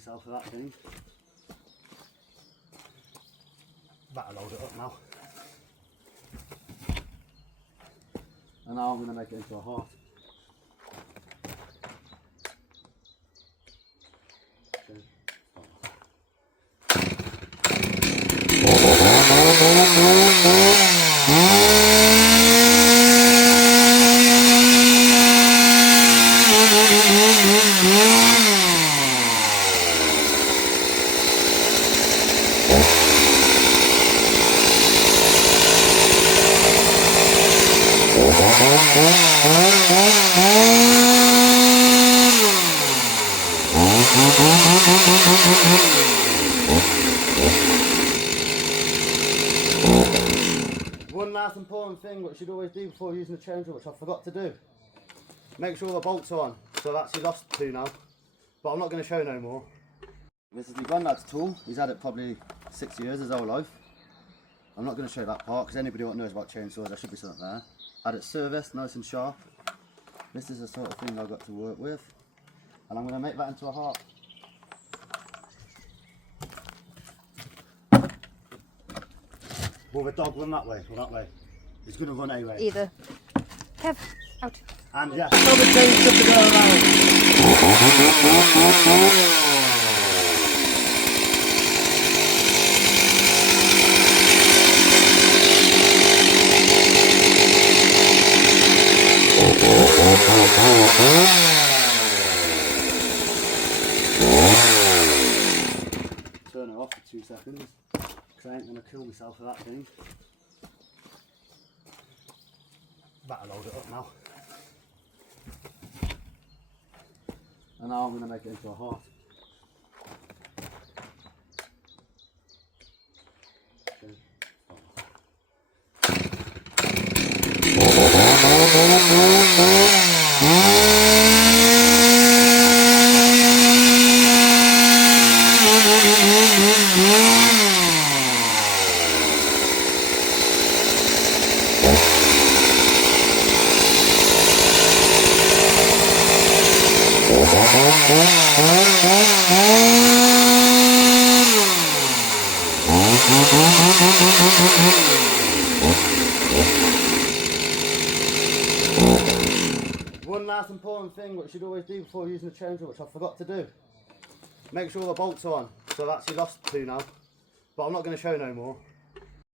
Myself for that thing. Better load it up now. And now I'm going to make it into a heart. One last important thing which you should always do before using the chain drill, which I forgot to do. Make sure the bolts are on. So I've actually lost two now, but I'm not going to show no more. This is my granddad's tool. He's had it probably 6 years, his whole life. I'm not going to show that part because anybody who knows about chainsaws, there should be something there. Had it serviced, nice and sharp. This is the sort of thing I've got to work with, and I'm going to make that into a heart. Will the dog run that way or that way? He's going to run anyway. Either. Kev, out. And yeah, another chain stuff to go around. Turn it off for 2 seconds, because I ain't going to kill myself for that thing. Better load it up now. And now I'm going to make it into a heart. Okay. One last important thing which you should always do before using the chain drill, which I forgot to do. Make sure the bolts are on. So I've actually lost two now, but I'm not going to show no more.